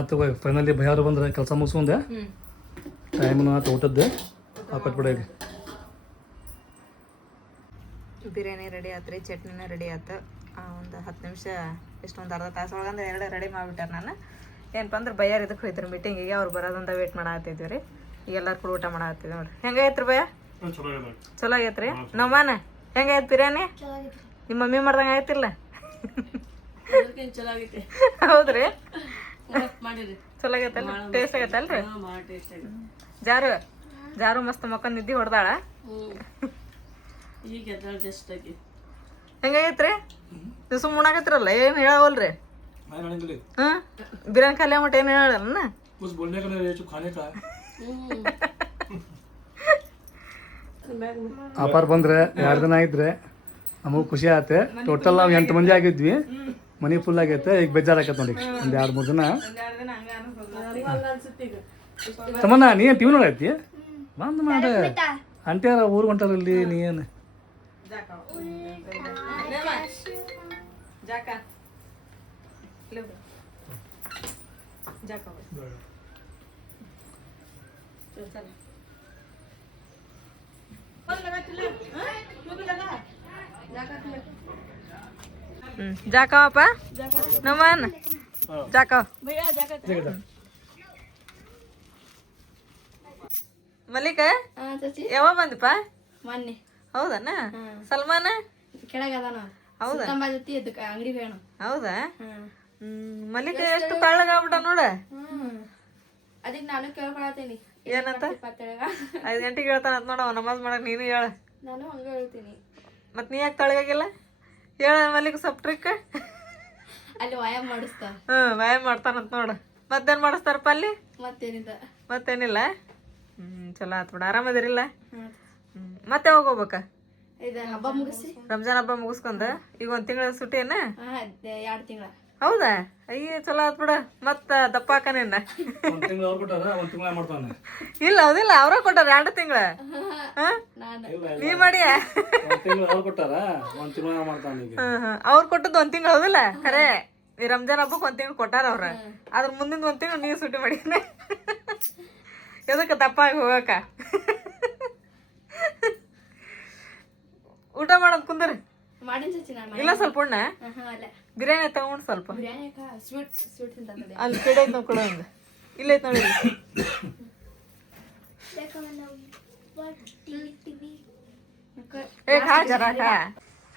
ಆತು ಫೈನಲಿ ಭಯಾರು ಬಂದ್ರೆ ಕೆಲಸ ಮುಗಿಸ್ಕೊಂಡೆ ಟೈಮ್ನು ಆತು ಊಟದ್ದು ಹಾಕೊಟ್ಬಿಡ ಈಗ ಬಿರಿಯಾನಿ ರೆಡಿ ಆತ್ರಿ ಚಟ್ನಿನ ರೆಡಿ ಆಯ್ತು ಒಂದು 10 ನಿಮಿಷ ಎಷ್ಟೊಂದು ಅರ್ಧ ತಾಸು ಒಳಗಂದ್ರೆ ಎರಡು ರೆಡಿ ಮಾಡಿಬಿಟ್ಟಾರೆ ನಾನು ಏನಪ್ಪ ಅಂದ್ರೆ ಬಯ್ಯಾರ ಇದಕ್ಕೆ ಹೋಯ್ತಾರೆ ಮೀಟಿಂಗಿಗೆ ಅವ್ರು ಬರೋದಂತ ವೇಟ್ ಮಾಡತ್ತಿದ್ವಿ ರೀ ಈಗ ಎಲ್ಲರೂ ಕೂಡ ಊಟ ಮಾಡತ್ತಿದ್ವಿ ನೋಡ್ರಿ ಹೆಂಗೈತ್ರಿ ಭಯ ಚಲೋ ಆಗೈತ್ರಿ ನಮ್ಮನ ಹೆಂಗೈತೆ ಬಿರಿಯಾನಿ ನಿಮ್ಮ ಮಮ್ಮಿ ಮಾಡ್ದಂಗೆ ಆಯ್ತಿಲ್ಲ ಹೌದ್ರಿ ಚಲೋ ಆಗೈತಲ್ಲ ಟೇಸ್ಟ್ ಆಗೈತಲ್ರಿ ಜಾರು ಮಸ್ತ್ ಮಕ್ಕಂದು ನಿದ್ದೆ ಹೊಡೆದಾಳ ಹೆಂಗೈತ್ರಿ ನೀವು ಸುಮ್ಮನೆ ಉಣ್ಣಾಕತ್ತಿರಲ್ಲ ಏನು ಹೇಳವಲ್ರಿ ಹಾಂ ಬಿರಿಯಾನಿ ಖಾಲಿ ಆಗ್ಬಿಟ್ಟು ಏನು ಹೇಳಲ್ಲ ಆಫರ್ ಬಂದ್ರೆ 2 ದಿನ ಆಗಿದ್ರೆ ನಮಗೂ ಖುಷಿ ಆಯ್ತು ಟೋಟಲ್ ನಾವು 8 ಮಂದಿ ಆಗಿದ್ವಿ ಮನಿ ಫುಲ್ ಆಗೈತೆ ಈಗ ಬೇಜಾರು ಆಕೈತೆ ನೋಡಿ ಒಂದು 2-3 ದಿನ ತಮ್ಮನ್ನ ನೀ ಟಿವಿ ನೋಡೈತಿ ಬಂದು ಮಾಡ ಅಂಟಿಯಾರ ಊರು ಹೊಂಟಾರಲ್ಲಿ ನೀ ಏನು ಜಾಕವಪ್ಪ ನಮ್ಮನ್ ಜಾಕವ ಮಲ್ಲಿಕ ಯಾವಾಗ ಬಂದಪ್ಪ ಮೊನ್ನೆ ಹೌದನ ಸಲ್ಮಾನ ಕೆಳಗದಾನ ಹೌದಾ ಅಂಗಡಿ ಬೇಣ ಹೌದಾ ಮಲ್ಲಿಕ ಎಷ್ಟು ತಳ್ಳಗಾಗ್ಬಿಟ್ಟ ನೋಡ ಅದಕ್ಕೆ ನಾನು ಕೇಳ್ಕೊಳತೀನಿ ಏನಂತ 5 ಗಂಟೆಗೆ ಹೇಳ್ತಾನ ನೋಡವ ನಮಾಜ್ ಮಾಡಕ್ ನೀನು ಹೇಳ ನಾನು ಹಂಗ ಹೇಳ್ತೀನಿ ಮತ್ ನೀ ಯಾಕೆ ತಳಗಾಗಿಲ್ಲ ಹೇಳ ಮಲ್ಲಿಕ ಸ್ವಲ್ಪ ಟ್ರಿಕ್ ಅಲ್ಲಿ ವ್ಯಾಯಾಮ ಮಾಡಿಸ್ತಾ ವ್ಯಾಯಾಮ ಮಾಡ್ತಾನಂತ ನೋಡು ಮತ್ತೇನ್ ಮಾಡಿಸ್ತಾರಪ್ಪ ಅಲ್ಲಿ ಮತ್ತೇನಿಲ್ಲ ಚಲೋ ಆತ್ ಬಿಡ ಆರಾಮದಿರಿಲ್ಲ ಮತ್ತೆ ಯಾವಾಗ ಹೋಗ್ಬೇಕ ಇದು ಹಬ್ಬ ಮುಗಿಸಿ ರಂಜಾನ್ ಹಬ್ಬ ಮುಗಿಸ್ಕೊಂಡ ಈಗ 1 ತಿಂಗಳ ಸುಟಿ ಏನ 2 ತಿಂಗಳ ಹೌದಾ ಅಯ್ಯ ಚಲೋ ಆತ್ ಬಿಡ ಮತ್ತ ದಪ್ಪ ಹಾಕನೇನ 1 ತಿಂಗಳು ಅವ್ರು ಕೊಟ್ಟಾರ 1 ತಿಂಗಳ ಮಾಡ್ತಾನೆ ಇಲ್ಲ ಹೌದಿಲ್ಲ ಅವ್ರ ಕೊಟ್ಟಾರ 2 ತಿಂಗಳ ನೀ ಮಾಡಿಯ 1 ತಿಂಗಳು ಅವ್ರು ಕೊಟ್ಟಾರ 1 ತಿಂಗಳ ಮಾಡ್ತಾನೆ ಈಗ ಅವ್ರು ಕೊಟ್ಟದ್ದು 1 ತಿಂಗಳು ಹೌದಿಲ್ಲ ಖರೆ ಈ ರಂಜಾನ್ ಹಬ್ಬಕ್ಕೆ 1 ತಿಂಗಳು ಕೊಟ್ಟಾರ ಅವ್ರ ಅದ್ರ ಮುಂದಿನ 1 ತಿಂಗಳು ನೀವು ಸುಟಿ ಮಾಡಿನ ಎದಕ್ಕೆ ದಪ್ಪ ಆಗಿ ಹೋಗಕ್ಕ ಊಟ ಮಾಡೋದು ಕುಂದ್ರಿ ಇಲ್ಲ ಸ್ವಲ್ಪ ಉಣ್ಣ ಬಿರಿಯಾನಿ ತಗೊಂಡು ಸ್ವಲ್ಪ ಅಲ್ಲಿ ಕಡೆ ಐತೆ ನಾವು ಕೊಡೋ ಹಂಗ ಇಲ್ಲ ಐತೆ ನೋಡಿ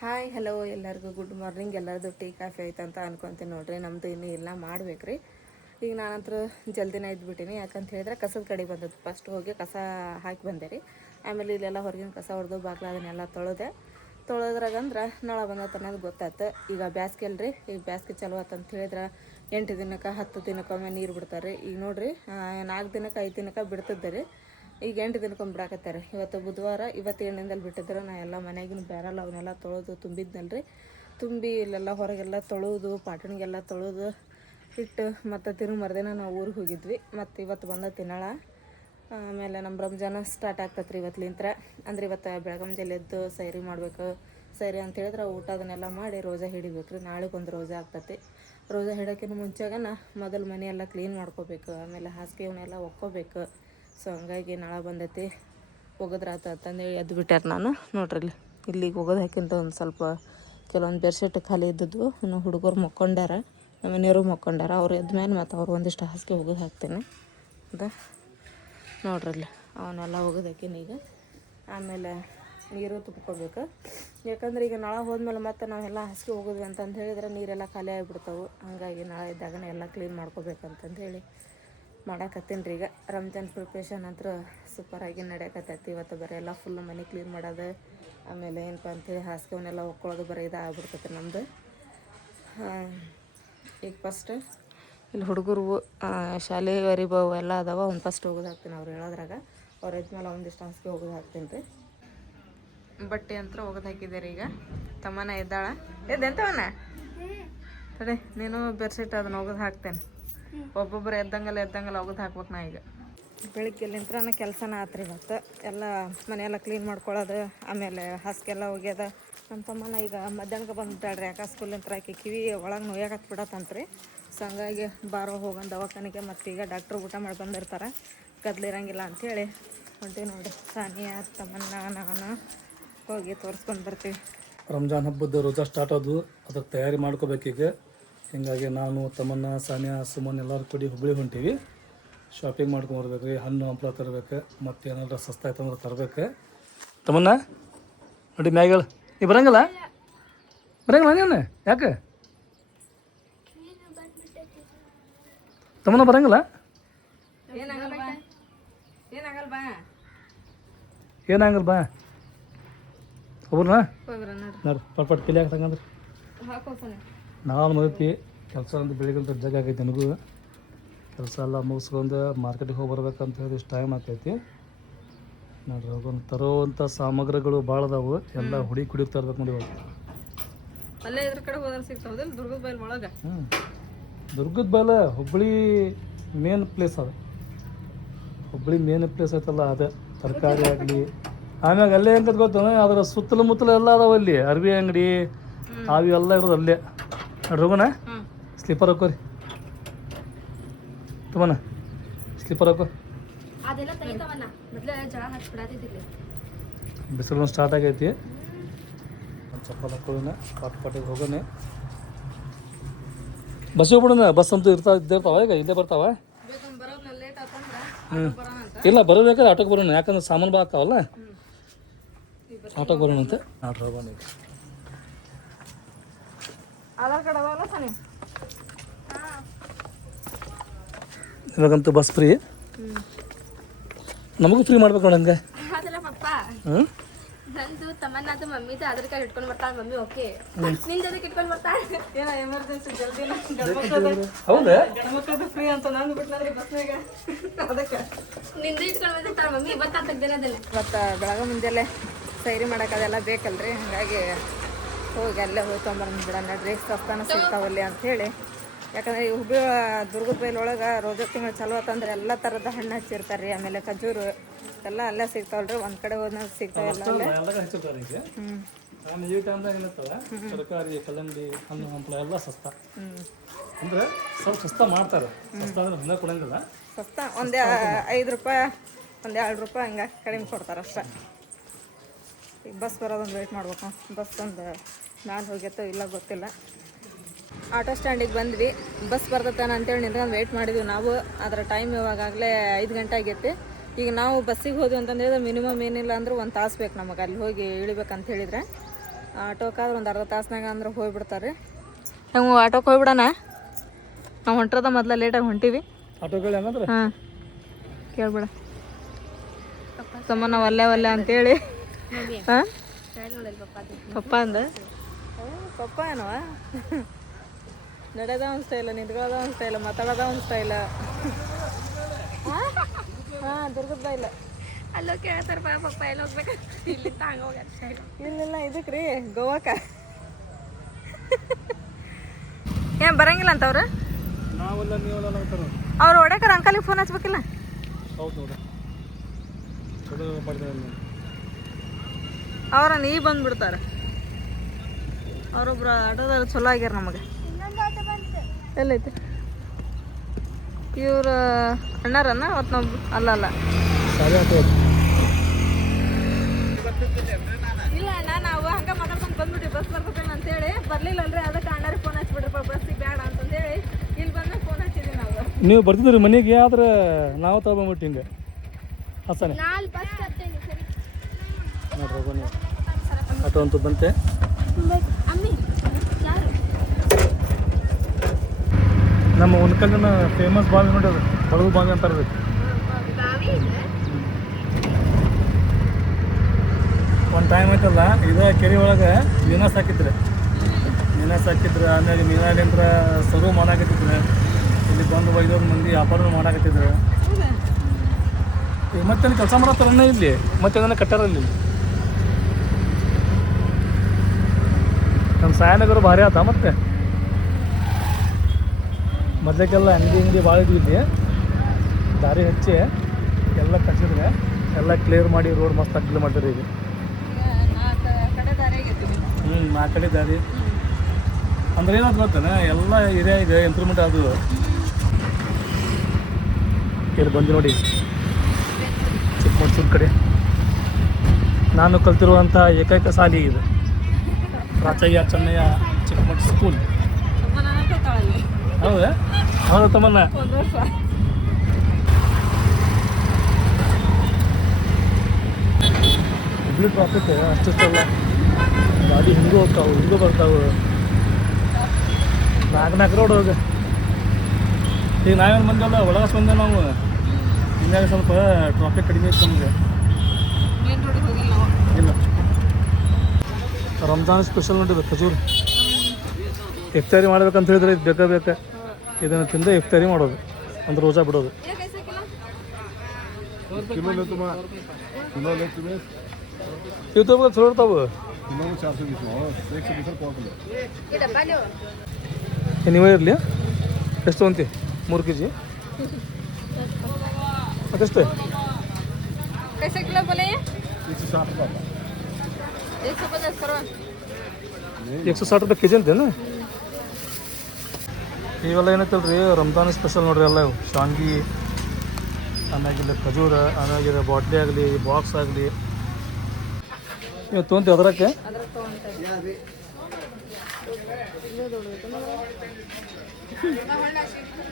ಹಾಯ್ ಹಲೋ ಎಲ್ಲರಿಗೂ ಗುಡ್ ಮಾರ್ನಿಂಗ್ ಎಲ್ಲರದು ಟೀ ಕಾಫಿ ಆಯ್ತು ಅಂತ ಅನ್ಕೊಂತೀನಿ ನೋಡ್ರಿ ನಮ್ದು ಇನ್ನೂ ಇಲ್ಲ ಮಾಡ್ಬೇಕ್ರಿ ಈಗ ನಾನಂತರ ಜಲ್ದಿನ ಇದ್ಬಿಟ್ಟಿನಿ ಯಾಕಂತ ಹೇಳಿದ್ರೆ ಕಸದ ಕಡೆ ಬಂದದ್ದು ಫಸ್ಟ್ ಹೋಗಿ ಕಸ ಹಾಕಿ ಬಂದೆ ರೀ ಆಮೇಲೆ ಇಲ್ಲೆಲ್ಲ ಹೊರಗಿನ ಕಸ ಹೊಡೆದು ಬಾಗ್ಲ ಅದನ್ನೆಲ್ಲ ತೊಳೆದ್ರಾಗಂದ್ರೆ ನಾಳೆ ಬಂದತ್ತ ಅನ್ನೋದು ಗೊತ್ತಾಯ್ತು ಈಗ ಬ್ಯಾಸ್ಗೆ ಅಲ್ರಿ ಈಗ ಬ್ಯಾಸ್ಗೆ ಚಲೋ ಆತಂತ ಹೇಳಿದ್ರೆ 8 ದಿನಕ್ಕೆ 10 ದಿನಕ್ಕೊಮ್ಮೆ ನೀರು ಬಿಡ್ತಾರೆ ಈಗ ನೋಡಿರಿ 4 ದಿನಕ್ಕೆ 5 ದಿನಕ್ಕೆ ಬಿಡ್ತಿದ್ದೆ ರೀ ಈಗ 8 ದಿನಕ್ಕೊಮ್ಮೆ ಬಿಡಾಕತ್ತಾರೆ ಇವತ್ತು ಬುಧವಾರ ಇವತ್ತು ಎಣ್ಣೆದಲ್ಲಿ ಬಿಟ್ಟಿದ್ರೆ ನಾ ಎಲ್ಲ ಮನೆಯಾಗಿನ ಬ್ಯಾರಲ್ ಅವನ್ನೆಲ್ಲ ತೊಳೆದು ತುಂಬಿದ್ನಲ್ರಿ ತುಂಬಿ ಇಲ್ಲೆಲ್ಲ ಹೊರಗೆಲ್ಲ ತೊಳೆದು ಪಾಟಣಿಗೆಲ್ಲ ತೊಳೆದು ಇಟ್ಟು ಮತ್ತು ತಿರುಗಿ ಮರ್ದಿನ ನಾವು ಊರಿಗೆ ಹೋಗಿದ್ವಿ ಮತ್ತು ಇವತ್ತು ಬಂದ ತಿನ್ನಾಳ ಆಮೇಲೆ ನಮ್ಮ ರಂಜಾನ ಸ್ಟಾರ್ಟ್ ಆಗ್ತೈತೆ ರೀ ಇವತ್ತಲಿಂತ್ರ ಅಂದ್ರೆ ಇವತ್ತು ಬೆಳಗಾಂ ಎದ್ದು ಸೈರಿ ಮಾಡಬೇಕು ಸೈರಿ ಅಂತ ಹೇಳಿದ್ರೆ ಊಟ ಅದನ್ನೆಲ್ಲ ಮಾಡಿ ರೋಜಾ ಹಿಡಿಬೇಕು ರೀ ನಾಳೆಗೊಂದು ರೋಜಾ ಆಗ್ತೈತಿ ರೋಜಾ ಹಿಡೋಕ್ಕಿಂತ ಮುಂಚೆಗನ ಮೊದಲು ಮನೆಯೆಲ್ಲ ಕ್ಲೀನ್ ಮಾಡ್ಕೋಬೇಕು ಆಮೇಲೆ ಹಾಸಿಗೆ ಅವನ್ನೆಲ್ಲ ಒಕ್ಕೋಬೇಕು ಸೊ ಹಂಗಾಗಿ ನಾಳೆ ಬಂದೈತಿ ಒಗದ್ರಾತ ಅಂತಂದೇಳಿ ಎದ್ದು ಬಿಟ್ಟಾರ ನಾನು ನೋಡ್ರಿ ಇಲ್ಲಿಗೆ ಒಗದು ಹಾಕಿಂತ ಒಂದು ಸ್ವಲ್ಪ ಕೆಲವೊಂದು ಬೆಡ್ಶೀಟ್ ಖಾಲಿ ಇದ್ದದ್ದು ಇನ್ನು ಹುಡುಗರು ಮಕ್ಕೊಂಡಾರ ನಮ್ಮ ಮನೆಯವರು ಮಕ್ಕೊಂಡಾರ ಅವ್ರು ಎದ್ಮೇಲೆ ಮತ್ತು ಅವ್ರು ಒಂದಿಷ್ಟು ಹಾಸಿಗೆ ಒಗದು ಹಾಕ್ತೀನಿ ಅದ ನೋಡ್ರಲ್ಲಿ ಅವನ್ನೆಲ್ಲ ಒಗದು ಹಾಕಿನಿ ಈಗ ಆಮೇಲೆ ನೀರು ತುಂಬ್ಕೋಬೇಕು ಯಾಕಂದ್ರೆ ಈಗ ನಾಳೆ ಹೋದ್ಮೇಲೆ ಮತ್ತೆ ನಾವೆಲ್ಲ ಹಾಸಿಗೆ ಹೋಗೋದ್ವಿ ಅಂತಂದು ಹೇಳಿದ್ರೆ ನೀರೆಲ್ಲ ಖಾಲಿ ಆಗಿಬಿಡ್ತಾವೆ ಹಾಗಾಗಿ ನಾಳೆ ಇದ್ದಾಗನೇ ಎಲ್ಲ ಕ್ಲೀನ್ ಮಾಡ್ಕೋಬೇಕಂತಂದು ಹೇಳಿ ಮಾಡಾಕತ್ತೀನಿ ರೀ ಈಗ ರಂಜಾನ್ ಪ್ರಿಪ್ರೇಷನ್ ಅಂತೂ ಸೂಪರಾಗಿ ನಡೆಯಕತ್ತೈತಿ ಇವತ್ತು ಬರೀ ಎಲ್ಲ ಫುಲ್ ಮನೆ ಕ್ಲೀನ್ ಮಾಡೋದು ಆಮೇಲೆ ಏನಪ್ಪ ಅಂಥೇಳಿ ಹಾಸಿಗೆ ಅವನ್ನೆಲ್ಲ ಒಕ್ಕೊಳ್ಳೋದು ಬರೀ ಇದು ಆಗ್ಬಿಡ್ತೈತೆ ನಮ್ಮದು ಈಗ ಫಸ್ಟ್ ಇಲ್ಲಿ ಹುಡುಗರು ಶಾಲೆ ಅರಿಬಾವು ಎಲ್ಲ ಅದಾವ ಅವ್ನು ಫಸ್ಟ್ ಹೋಗೋದು ಹಾಕ್ತೀನಿ ಅವ್ರು ಹೇಳೋದ್ರಾಗ ಅವ್ರು ಎದ್ಮೇಲೆ ಒಂದಿಷ್ಟು ಹಾಸಿಗೆ ಹೋಗೋದು ಹಾಕ್ತೀನಿ ರೀ ಬಟ್ಟೆ ಅಂತ ಒಗದು ಹಾಕಿದ್ದೀರಿ ಈಗ ತಮ್ಮನ ಎದ್ದಾಳ ಎದ್ದೆಂತವನ ಅದೇ ನೀನು ಬೆಡ್ಶೀಟ್ ಅದನ್ನ ಒಗದು ಹಾಕ್ತೇನೆ ಒಬ್ಬೊಬ್ಬರು ಎದ್ದಂಗೆಲ್ಲ ಒಗದು ಹಾಕ್ಬೇಕು ನಾ ಈಗ ಬೆಳಿಗ್ಗೆಲಿಂತ್ರ ಕೆಲಸನ ಆತ್ರಿ ಇವತ್ತು ಎಲ್ಲ ಮನೆಯೆಲ್ಲ ಕ್ಲೀನ್ ಮಾಡ್ಕೊಳ್ಳೋದು ಆಮೇಲೆ ಹಾಸಿಗೆಲ್ಲ ಒಗ್ಯೋದ ನಮ್ಮ ತಮ್ಮನ ಈಗ ಮಧ್ಯಾಹ್ನಕ್ಕೆ ಬಂದ್ಬಿಟ್ಟಾಳ್ರಿ ಯಾಕೆ ಸ್ಕೂಲಿಂತ್ರ ಆಕಿ ಕಿವಿ ಒಳಗೆ ನೋಯಾಕತ್ ಬಿಡತ್ತಂತ್ರಿ ಸೊ ಹಂಗಾಗಿ ಬಾರೋ ಹೋಗೋಣ ದವಾಖಾನೆಗೆ. ಮತ್ತೀಗ ಡಾಕ್ಟ್ರು ಊಟ ಮಾಡಿ ಬಂದಿರ್ತಾರೆ, ಗದ್ಲಿರಂಗಿಲ್ಲ ಅಂಥೇಳಿ ಹೊಂಟೀವಿ ನೋಡಿ. ಸಾನಿಯಾ, ತಮನ್ನಾ, ನಾನು ಹೋಗಿ ತೋರಿಸ್ಕೊಂಡು ಬರ್ತೀವಿ. ರಂಜಾನ್ ಹಬ್ಬದ ರೋಜಾ ಸ್ಟಾರ್ಟ್ ಆದವು, ಅದಕ್ಕೆ ತಯಾರಿ ಮಾಡ್ಕೋಬೇಕೀಗ. ಹೀಗಾಗಿ ನಾನು, ತಮನ್ನ, ಸಾನಿಯಾ, ಸುಮನ್ ಎಲ್ಲರೂ ಕೂಡಿ ಹುಬ್ಬಳ್ಳಿ ಹೊಂಟೀವಿ. ಶಾಪಿಂಗ್ ಮಾಡ್ಕೊಂಬರ್ಬೇಕು ರೀ. ಹಣ್ಣು ಹಂಪಲ ತರಬೇಕು, ಮತ್ತು ಏನಾದ್ರು ಸಸ್ತ ಆಯ್ತಂದ್ರೆ ತರಬೇಕು. ತಮನ್ನ ನೋಡಿ ಮ್ಯಾಗಳ ನೀ ಬರಂಗಿಲ್ಲ ನೀನು ಯಾಕೆ ತಮ್ಮನ ಬರಂಗಿಲ್ಲ? ಏನಾಗಲ್ಲ ಬಾ ಒಬ್ಬರನ್ನ ನೋಡ್ರಿ ಪಟ್ ಕಿಲಿ ಹಾಕಂದ್ರೆ ನಾವು ಮದುವೆ ಕೆಲಸ ಅಂತ ಬೆಳಿಗ್ಗೆ ಜಾಗ ಆಗೈತಿ. ನನಗೂ ಕೆಲಸ ಎಲ್ಲ ಮುಗಿಸ್ಕೊಂಡು ಮಾರ್ಕೆಟಿಗೆ ಹೋಗಿ ಬರ್ಬೇಕಂತ ಹೇಳಿ ಇಷ್ಟು ಟೈಮ್ ಆಗ್ತೈತಿ ನೋಡ್ರಿ. ಹೋಗೋಣ. ತರೋವಂಥ ಸಾಮಗ್ರಿಗಳು ಭಾಳ ಅದಾವು, ಎಲ್ಲ ಹುಡಿ ತರ್ಬೇಕು ನೋಡಿ. ಅಲ್ಲೇ ಇದ್ರ ಕಡೆ ಹೋದ್ರೆ ಸಿಗ್ತಾವಲ್ಲ ದುರ್ಗದ ಬೈಲ್ ಒಳಗೆ. ದುರ್ಗದ ಬೈಲ ಹುಬ್ಬಳ್ಳಿ ಮೇನ್ ಪ್ಲೇಸ್ ಅದು. ಹುಬ್ಬಳ್ಳಿ ಮೇನ್ ಪ್ಲೇಸ್ ಐತಲ್ಲ ಅದೇ. ತರಕಾರಿ ಆಗಲಿ, ಆಮ್ಯಾಗ ಅಲ್ಲೇ ಹೆಂಗದ ಗೊತ್ತ, ಅದರ ಸುತ್ತಲೂ ಎಲ್ಲ ಅದಾವ ಅಲ್ಲಿ. ಅರ್ವಿ ಅಂಗಡಿ ಅವು ಎಲ್ಲ ಇರೋದು ಅಲ್ಲೇ ನೋಡ್ರಿ. ಹೋಗೋಣ. ಸ್ಲೀಪರ್ ಹಾಕೋರಿ ತಮ್ಮನ, ಸ್ಲೀಪರ್ ಹಾಕೋ. ಬಿಸಿಲು ಸ್ಟಾರ್ಟ್ ಆಗೈತಿ. ಒಂದು ಚಪ್ಪಲ್ ಹಾಕೊಳ್ಳೋಣ, ಪಾಟಿಗೆ ಹೋಗೋಣ. ಬಸ್ ಹೋಗ್ಬಿಡೋಣ. ಬಸ್ ಅಂತೂ ಇರ್ತಾವ ಈಗ, ಇಲ್ಲೇ ಬರ್ತಾವ. ಇಲ್ಲ ಬರಬೇಕಾದ್ರೆ ಆಟೋಗೆ ಬರೋಣ, ಯಾಕಂದ್ರೆ ಸಾಮಾನು ಬರ್ತಾವಲ್ಲ, ಆಟೋಗೆ ಬರೋಣ ಅಂತ ನೋಡ್ರಿ. ಹೋಗೋಣ ಈಗ. ಇವಾಗಂತೂ ಬಸ್ ಫ್ರೀ, ನಮಗೂ ಫ್ರೀ ಮಾಡ್ಬೇಕು ನೋಡಿ ಹಂಗೆ. ನಂದು ತಮ್ಮನ್ನದು ಮಮ್ಮಿದು ಆಧಾರ್ ಕಾರ್ಡ್ ಇಟ್ಕೊಂಡು ಬರ್ತಾಳೆ ಮಮ್ಮಿ. ಓಕೆ, ನಿಂದ ಅದಕ್ಕೆ ಇಟ್ಕೊಂಡು ಬರ್ತಾಳೆ. ಏನೋ ಎಮರ್ಜೆನ್ಸಿ ಜಲ್ದಿ ಹೌದಾ ಫ್ರೀ ಅಂತ ನಾನು ಬಿಟ್ಟಾದ್ರೆ ಬಸ್ನಾಗ, ಅದಕ್ಕೆ ನಿಂದು ಇಟ್ಕೊಂಡು ಬಂದಿರ್ತಾಳೆ ಮಮ್ಮಿ. ಇವತ್ತು ತೆಗ್ದಿರೋದನ್ನೇ. ಇವತ್ತು ಬೆಳಗ್ಗೆ ಮುಂಜಾನೆ ಸೈರಿ ಮಾಡೋಕ್ಕೆಲ್ಲ ಬೇಕಲ್ರಿ, ಹಾಗಾಗಿ ಹೋಗಿ ಅಲ್ಲೇ ಹೋಗಿ ತೊಗೊಂಬಂದ್ಬಿಡೋಣ. ಡ್ರೆಸ್ ಸಸ್ತಾನ ಸಿಗ್ತಾವಲ್ಲಿ ಅಂಥೇಳಿ. ಯಾಕಂದರೆ ಈ ಹುಬ್ಬಳ್ಳಿ ದುರ್ಗದ ಬೈಲೊಳಗೆ ರೋಜಾ ತಿಂಗಳು ಚಲೋ ಆತಂದ್ರೆ ಎಲ್ಲ ಥರದ ಹಣ್ಣು ಹಚ್ಚಿರ್ತಾರೆ ರೀ. ಆಮೇಲೆ ಖಜೂರು ಎಲ್ಲ ಅಲ್ಲೇ ಸಿಗ್ತಾವಲ್ರಿ, ಒಂದು ಕಡೆ ಹೋದ್ಮೇಲೆ ಸಿಗ್ತಾವಲ್ಲ ಅಲ್ಲೇ. ಈ ಟೈಮ್ದಾಗ ಏನಿರ್ತಲ್ಲ ತರಕಾರಿ, ಕಲ್ಲಂಗಡಿ, ಹಣ್ಣು ಹಂಪಲ ಎಲ್ಲ ಸಸ್ತ. ಅಂದ್ರೆ ಸ್ವಲ್ಪ ಸಸ್ತ ಮಾಡ್ತಾರೆ. ಸಸ್ತ ಅಂದ್ರೆ ಹಂಗೆ ಕೊಡಂಗಿಲ್ಲ, ಸಸ್ತ ಒಂದು 5 ರೂಪಾಯಿ, ಒಂದು 2 ರೂಪಾಯಿ ಹಂಗೆ ಕಡಿಮೆ ಕೊಡ್ತಾರೆ ಅಷ್ಟೇ. ಈಗ ಬಸ್ ಬರೋದೊಂದು ವೆಯ್ಟ್ ಮಾಡ್ಬೇಕು. ಬಸ್ ಒಂದು ನಾನು ಹೋಗ್ಯತ್ತೋ ಇಲ್ಲ ಗೊತ್ತಿಲ್ಲ. ಆಟೋ ಸ್ಟ್ಯಾಂಡಿಗೆ ಬಂದ್ವಿ, ಬಸ್ ಬರ್ತೈತಾನ ಅಂತೇಳಿ ನಿಂತ್ಕೊಂಡು ವೆಯ್ಟ್ ಮಾಡಿದ್ವಿ ನಾವು. ಅದರ ಟೈಮ್ ಇವಾಗಲೇ 5 ಗಂಟೆ ಆಗೈತಿ. ಈಗ ನಾವು ಬಸ್ಸಿಗೆ ಹೋದ್ವಿ ಅಂತಂದೇಳಿದ್ರೆ ಮಿನಿಮಮ್ ಏನಿಲ್ಲ ಅಂದ್ರೆ 1 ತಾಸು ಬೇಕು ನಮಗೆ ಅಲ್ಲಿ ಹೋಗಿ ಇಳಿಬೇಕಂತ ಹೇಳಿದ್ರೆ. ಆಟೋಕ್ಕಾದ್ರೆ ಒಂದು ಅರ್ಧ ತಾಸ್ನಾಗ ಅಂದ್ರೆ ಹೋಗ್ಬಿಡ್ತಾರೆ. ನಾವು ಆಟೋಕ್ಕೆ ಹೋಗ್ಬಿಡೋಣ. ನಾವು ಹೊಂಟ್ರದ ಮೊದಲ ಲೇಟಾಗಿ ಹೊಂಟೀವಿ. ಆಟೋಗಳು ಹೆಂಗಂದ್ರೆ ಹಾಂ ಕೇಳ್ಬಿಡ ತಮ್ಮ ನಾವು ಒಲ್ಲೆ ಅಂತೇಳಿ. ಹಾಂ ಪಪ್ಪ ಅಂದ ಪಪ್ಪ ಏನವ ನಡೆಯೋದ ಒಂದು ಸ್ಟೈಲ, ನಿಂತ್ಕೊಳ್ಳೋದ ಒಂದು ಸ್ಟೈಲ, ಮಾತಾಡೋದ ಒಂದು ಸ್ಟೈಲ. ಹಾಂ ದುರ್ಗದ ಬೈಲ ಅಲ್ಲೋ ಕೇಳ್ತಾರೆ ಪಪ್ಪ ಎಲ್ಲ ಹೋಗ್ಬೇಕು ಇಲ್ಲಿ ಹಂಗೆ ಹೋಗ್ಯಾರ. ಇಲ್ಲ ಇದಕ್ಕೆ ರೀ ಗೋವಾಕ ಏನು ಬರಂಗಿಲ್ಲ ಅಂತವ್ರು. ನಾವೆಲ್ಲ ನೀವೆಲ್ಲ ಅವ್ರು ಹೊಡ್ಯಾಕರ ಅಂಕಲಿಗೆ ಫೋನ್ ಹಚ್ಬೇಕಿಲ್ಲ. ಹೌದು ಅವ್ರ ನೀ ಬಂದ್ಬಿಡ್ತಾರೆ. ಅವರೊಬ್ರು ಆಟೋದಲ್ಲಿ ಚಲೋ ಆಗ್ಯಾರ ನಮಗೆ. ಎಲ್ಲೈತೆ ಇವ್ರ ಅಣ್ಣಾರನ್ನ ಅವತ್ತು ನಾವು ಅಲ್ಲ ಇಲ್ಲ ಅಣ್ಣ, ನಾವು ಹಂಗೆ ಮಾತಾಡ್ಕೊಂಡು ಬಂದ್ಬಿಟ್ಟು ಬಸ್ ಬರ್ಬೇಕಲ್ಲ ಅಂತೇಳಿ ಬರ್ಲಿಲ್ಲ ಅಲ್ರಿ. ಅದಕ್ಕೆ ಅಣ್ಣಾರಿಗೆ ಫೋನ್ ಹಚ್ಬಿಡ್ರಪ್ಪ ಬಸ್ಸಿಗೆ ಬೇಡ ಅಂತಂದೇಳಿ ಇಲ್ಲಿ ಬಂದಾಗ ಫೋನ್ ಹಚ್ಚಿದ್ವಿ ನಾವು. ನೀವು ಬರ್ತಿದ್ರಿ ಮನೆಗೆ, ಆದ್ರೆ ನಾವು ತಗೊಂಬಿಟ್ಟು ಹಿಂಗೆ ಹಾಸನ ನೋಡ್ರಿ. ಆಟೋ ಅಂತೂ ಬಂತೆ. ನಮ್ಮ ಉಣ್ಕಲ್ಲಿನ ಫೇಮಸ್ ಬಾವಿ ನೋಡಿ, ಅದು ಬಡಗು ಬಾವಿ ಅಂತಾರೆ. ಒಂದು ಟೈಮ್ ಐತಲ್ಲ, ಇದೇ ಕೆರೆ ಒಳಗೆ ಮೀನಾ ಸಾಕಿದ್ರು. ಆಮೇಲೆ ಮೀನಾಲಿಂತ್ರ ಸರ್ವ್ ಮಾಡಾಕತ್ತಿದ್ರು. ಇಲ್ಲಿ ಬಂದು 5 ಮಂದಿ ವ್ಯಾಪಾರ ಮಾಡಾಕತ್ತಿದ್ರು. ಈಗ ಮತ್ತೆ ಕೆಲಸ ಮಾಡತ್ತಾರನ್ನ ಇಲ್ಲಿ, ಮತ್ತೆ ಅದನ್ನು ಕಟ್ಟಾರಲ್ಲಿ. ನಮ್ಮ ಸಾಯನಗರ ಭಾರಿ ಆತ. ಮತ್ತೆ ಮೊದಲಕ್ಕೆಲ್ಲ ಅಂಗಡಿ ಭಾಳ ಇದ್ವಿ ಇಲ್ಲಿ. ದಾರಿ ಹಚ್ಚಿ ಎಲ್ಲ ಕಟ್ಟಿದ್ರೆ ಎಲ್ಲ ಕ್ಲಿಯರ್ ಮಾಡಿ ರೋಡ್ ಮಸ್ತ್ ಅಗ್ಲಿ ಮಾಡ್ತಾರೆ ಈಗ. 4 ಕಡೆ ದಾರಿ ಅಂದ್ರೆ ಏನಾದ್ರು ಗೊತ್ತೇನೆ ಎಲ್ಲ ಏರಿಯಾ ಈಗ ಇಂಪ್ರೂವ್ಮೆಂಟ್ ಅದು ಇಲ್ಲಿ ಬಂದು ನೋಡಿ ಚಿಕ್ಕಮಗಳೂರು ಕಡೆ ನಾನು ಕಲ್ತಿರುವಂಥ ಏಕೈಕ ಶಾಲೆ ಇದು ಪ್ರಾಚಾರ್ಯ ಚೆನ್ನಯ್ಯ ಚಿಕ್ಕಮಗಳೂರು ಸ್ಕೂಲ್. ಹೌದಾ? ಹೌದಾ ತಮ್ಮನ್ನ? ಹುಬ್ಳಿ ಟ್ರಾಫಿಕ್ ಅಷ್ಟಿಷ್ಟಲ್ಲ, ಗಾಡಿ ಹಿಂಗೂ ಹೋಗ್ತಾವೆ ಹಿಂಗೂ ಬರ್ತಾವೆ, ನಾಲ್ಕು ರೋಡ್ ಹೋಗ. ಈಗ ನಾವೇನು ಬಂದಲ್ಲ ಒಳಗೆ ಬಂದೆ ನಾವು, ಹಿಂಗಾಗಿ ಸ್ವಲ್ಪ ಟ್ರಾಫಿಕ್ ಕಡಿಮೆ ಇತ್ತು ನಮಗೆ. ಇಲ್ಲ ರಂಜಾನ್ ಸ್ಪೆಷಲ್ ನೋಡಿದೆ ಖಜೂರ್. ಇಫ್ತಾರಿ ಮಾಡ್ಬೇಕಂತ ಹೇಳಿದ್ರೆ ಇದು ಬೇಕಾ ಇದನ್ನು ತಿಂದು ಇಫ್ತಾರಿ ಮಾಡೋದು, ಅಂದ್ರೆ ರೋಜಾ ಬಿಡೋದು. ಇವು ತಗೋ ಚಲೋ ಇರ್ತಾವೆ. ನೀವೇ ಇರಲಿ. ಎಷ್ಟು ತೊಗೊಂತಿ? 3 kg ಅದೆಷ್ಟು? 160 ರೂಪಾಯಿ ಕೆಜಿ ಅಂತೇನು? ಇವೆಲ್ಲ ಏನೈತಲ್ರಿ ರಂಜಾನ್ ಸ್ಪೆಷಲ್ ನೋಡ್ರಿ. ಎಲ್ಲ ಇವು ಶಾಂಗಿ, ಆಮ್ಯಾಗಿಲ್ಲ ಖಜೂರ, ಆಮ್ಯಾಗಿಲ್ಲ ಬಾಟ್ಲಿ ಆಗಲಿ ಬಾಕ್ಸ್ ಆಗಲಿ ನೀವು ತೊಗೊಂತೀವಿ ಅದರಕ್ಕೆ.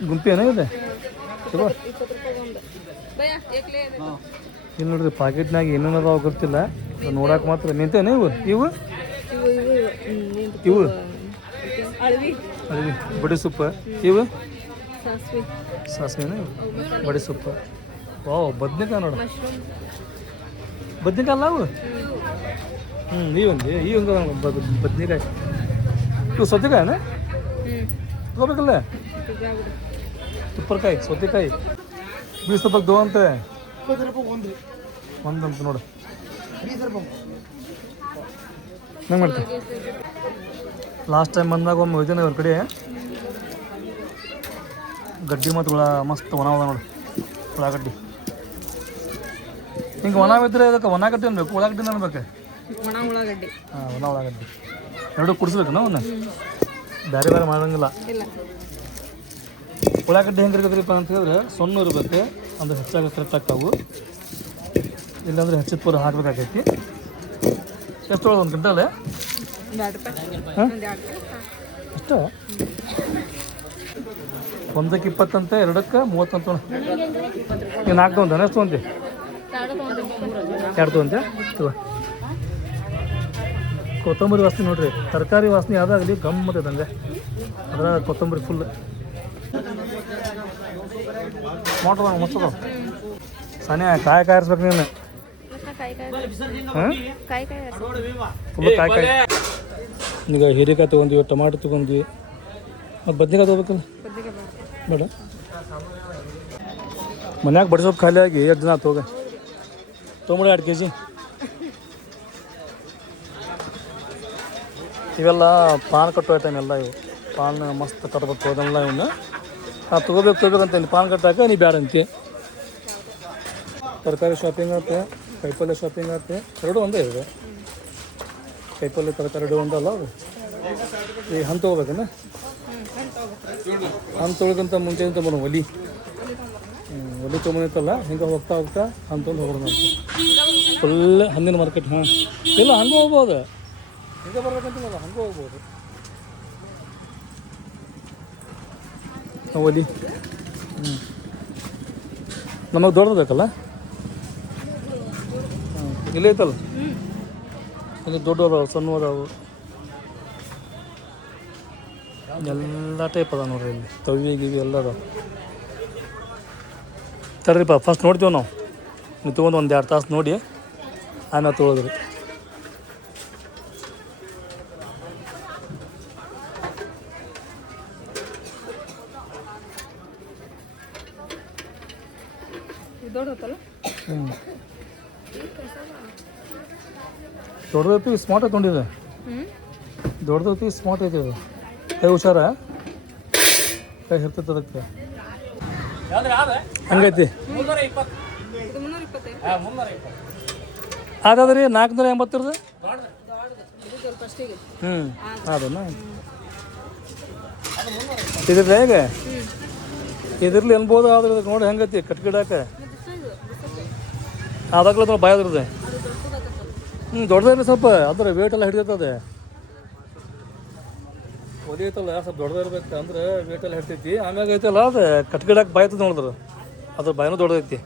ಗುಂಪಿ ಏನಾಗಿದೆ ಇಲ್ಲಿ ನೋಡ್ರಿ ಪಾಕೆಟ್ನಾಗ ಏನೇನು ಅದಾವ ಗೊತ್ತಿಲ್ಲ, ನೋಡಕ್ಕೆ ಮಾತ್ರ ನಿಂತೇನೆ. ಇವು ಇವು ಇವು ಅಳವಿ ಬಡಿ ಸೊಪ್ಪ. ಇವು ಸಾಸಿವೆನ ಬಡಿ ಸೊಪ್ಪ. ವಾವ್ ಬದ್ನಿಕಾಯಿ ನೋಡು, ಬದ್ನಿಕಾಯಿ ಅಲ್ಲ ಅವು. ಇವಂದು ಈ ಒಂದು ಬದ್ನಿಕಾಯಿ. ಇವು ಸೌತೆಕಾಯಿನ ತಗೋಬೇಕಲ್ಲ? ತುಪ್ಪರ್ಕಾಯಿ ಸೌತೆಕಾಯಿ ಬೀಸ್ ರೂಪಾಯಿ ದೋ ಅಂತೆ ಒಂದಂತ ನೋಡು. ಹೆಂಗೆ ಮಾಡ್ತೀವಿ? ಲಾಸ್ಟ್ ಟೈಮ್ ಬಂದಾಗ ಒಮ್ಮೆ ಹೋಯ್ತೇನೆ ಅವ್ರ ಕಡೆ. ಗಡ್ಡಿ ಮತ್ತು ಮಸ್ತ್ ಒಣ ಅದ ನೋಡಿ, ಉಳ್ಳಾಗಡ್ಡಿ. ಹಿಂಗೆ ಒಣ ಇದ್ರೆ ಅದಕ್ಕೆ ಒಣಗಡ್ಡಿ ಅನ್ಬೇಕು, ಉಳ್ಳಾಗಡ್ಡಿನ ಅನ್ಬೇಕು. ಒಣ ಉಳ್ಳಾಗಡ್ಡಿ. ಹಾಂ ಒಣ ಉಳ್ಳಾಗಡ್ಡಿ ಎರಡು ಕುಡಿಸ್ಬೇಕು ನಾವು ಬೇರೆ ಬೇರೆ ಮಾಡೋಂಗಿಲ್ಲ. ಉಳ್ಳಾಗಡ್ಡಿ ಹೆಂಗೆ ಇರ್ತದ್ರಿಪ್ಪ ಅಂತ ಹೇಳಿದ್ರೆ ಸಣ್ಣ ಇರ್ಬೇಕು, ಅಂದ್ರೆ ಹೆಚ್ಚಾಗಿ ಕರೆಕ್ಟ್ ಆಗ್ತಾವು. ಇಲ್ಲಾಂದ್ರೆ ಹೆಚ್ಚಿದ ಪೂರ ಹಾಕ್ಬೇಕಾಗೈತಿ. ಎಷ್ಟು ಒಂದು ಗಂಟಲೆ ಅಷ್ಟು? 1ಕ್ಕೆ 20 ಅಂತ, 2ಕ್ಕೆ 30 ಅಂತ. ನೀವು 4 ತೊಗೊಂತ ಎಷ್ಟು ತೊಗೊಂತಿ? 2 ತೊಗೊಂತೆ. ಕೊತ್ತಂಬರಿ ವಾಸನೆ ನೋಡ್ರಿ, ತರಕಾರಿ ವಾಸನೆ ಯಾವ್ದಾಗಲಿ ಗಮ್ಮತ್ತೈತೆ ಹಂಗೆ. ಅದ್ರ ಕೊತ್ತಂಬರಿ ಫುಲ್ ಮಾಡ್ರ ಮಸ್ತ ಸಾನೆ. ಕಾಯಿ ಕಾಯಿರ್ಸ್ಬೇಕು ನೀನು. ಫುಲ್ ಕಾಯಿ. ಈಗ ಹೀರೆಕಾಯಿ ತೊಗೊಂಡ್ವಿ, ಟೊಮಾಟೊ ತೊಗೊಂಡ್ವಿ, ಮತ್ತು ಬದ್ನಿಕಾಯಿ ತೊಗೋಬೇಕಲ್ಲ ಬೇಡ. ಮನ್ಯಾಗ ಬಡಿಸೋದು ಖಾಲಿ ಆಗಿ ಎಷ್ಟು ದಿನ ಆತು. ಹೋಗ ತೊಗೊಂಬಿಡಿ 2 kg. ಇವೆಲ್ಲ ಪಾನ್ ಕಟ್ಟು ಐಟಮ್ ಎಲ್ಲ. ಇವು ಪಾನ್ ಮಸ್ತ್ ಕಟ್ಬೇಕು ಅದೆಲ್ಲ. ಇವನ್ನ ತೊಗೋಬೇಕಂತ ಪಾನ್ ಕಟ್ಟಾಕ ನೀ ಬ್ಯಾಡ ಅಂತಿ. ತರಕಾರಿ ಶಾಪಿಂಗ್ ಆಯ್ತು, ಕೈಪಲ್ಯ ಶಾಪಿಂಗ್ ಆಯ್ತು, ಎರಡು ಒಂದೇ ಇದೆ. ಕೈಪಲ್ಯ ತರಕಾರಿ ಎರಡು ಒಂದಲ್ಲ ಅದು. ಈಗ ಹಣ್ಣು ತೊಗೋಬೇಕೇನ? ಹಣ್ಣು ತೊಗೊಳಕ್ಕಿಂತ ಮುಂಚೆ ಅಂತ ಬರೋ ಒಲಿ ತೊಗೊಂಡಿತ್ತಲ್ಲ, ಹಿಂಗೆ ಹೋಗ್ತಾ ಹಣ್ಣು ತೊಗೊಂಡು ಹೋಗೋಣ ಅಂತ. ಫುಲ್ ಹಣ್ಣಿನ ಮಾರ್ಕೆಟ್. ಹಾಂ ಇಲ್ಲ ಹಂಗೆ ಹೋಗ್ಬೋದು, ಹಿಂಗೆ ಬರ್ಬೇಕಂತಿಲ್ಲ, ಹಂಗೆ ಹೋಗ್ಬೋದು. ಒಲಿ ನಮಗೆ ದೊಡ್ಡದು ಬೇಕಲ್ಲ. ಇಲ್ಲೇ ಐತಲ್ಲ, ಇಲ್ಲಿ ದೊಡ್ಡ ಅದಾವೆ, ಸಣ್ಣ ಅದಾವು, ಎಲ್ಲ ಟೈಪ್ ಅದ ನೋಡ್ರಿ. ಇಲ್ಲಿ ತವಿ ಗಿವಿ ಎಲ್ಲ ಅದಾವೆ. ತರ್ರಿಪ್ಪ ಫಸ್ಟ್ ನೋಡ್ತೀವಿ ನಾವು. ನೀವು ತೊಗೊಂಡು 1-2 ತಾಸು ನೋಡಿ ಆಮೇಲೆ ತೊಗೊಳದ್ರಿ. ದೊಡ್ಡದೈತಿ ಸ್ಮಾರ್ಟ್ ಐತೆ ತೊಗೊಂಡಿದೆ. ದೊಡ್ಡದೈತಿ ಸ್ಮಾರ್ಟ್ ಐತಿ. ಅದು ಕೈ ಹುಷಾರ, ಕೈ ಹಿರ್ತೈತೆ ಅದಕ್ಕೆ. ಹಂಗೈತಿ. ಅದಾದ್ರಿ 480 ಅದನ್ನ ಇದ್ರಲ್ಲ ಈಗ ಇದ್ರಲ್ಲಿ ಅನ್ಬೋದು ಆದ್ರೆ ಇದಕ್ಕೆ ನೋಡಿ ಹೆಂಗೈತಿ ಕಟ್ಗಿಡಾಕ ಅದಾಗ್ಲತ್ತ ಭಯ ಅದ್ರದ್ದು ದೊಡ್ಡದಿರಲಿ ಸ್ವಲ್ಪ ಅಂದ್ರೆ ವೇಟ್ ಎಲ್ಲ ಹಿಡಿತದೆ ಒಲಿ ಐತಲ್ಲ ಸ್ವಲ್ಪ ದೊಡ್ಡದಿರ್ಬೇಕು ಅಂದ್ರೆ ವೇಟ್ ಎಲ್ಲ ಹಿಡ್ತೈತಿ ಆಮ್ಯಾಗ ಐತಲ್ಲ ಅದು ಕಟ್ಗಿಡಾಕ ಬಾಯ್ ಐತದ ನೋಡಿದ್ರು ಅದ್ರ ಬಾಯನೂ ದೊಡ್ಡದೈತಿ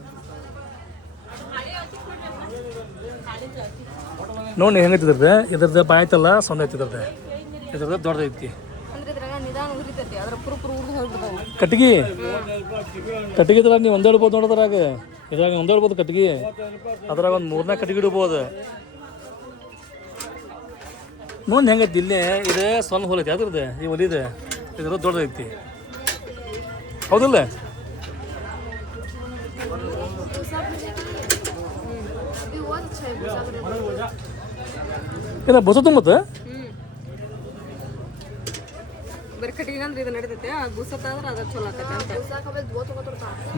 ನೋಡಿ ಹೆಂಗೈತಿದ್ರದ್ದು ಇದ್ರದ್ದು ಬಾಯ್ ಐತಲ್ಲ ಸಣ್ಣ ಐತಿದ್ರದ್ದು ಇದ್ರದ್ದು ದೊಡ್ಡದೈತಿ ಕಟ್ಗಿ ಕಟ್ಗಿದ್ರಾಗ ನೀವು ಒಂದೇ ಇಡ್ಬೋದು ನೋಡೋದ್ರಾಗ ಇದ್ರಾಗ ಒಂದೇ ಇಡ್ಬೋದು ಕಟ್ಗಿ ಅದ್ರಾಗ ಒಂದು 3-4 ಕಟ್ಗಿ ಇಡ್ಬೋದು ನೋಡಿ ಹೆಂಗೈತಿ ಇಲ್ಲೇ ಇದೇ ಸಣ್ಣ ಹೋಲ್ ಐತಿ ಅದ್ರದ್ದು ಈ ಒಲಿದೆ ಇದ್ರ ದೊಡ್ಡದೈತಿ ಹೌದಿಲ್ಲ ಇಲ್ಲ ಬಸ ತುಂಬತ್ತ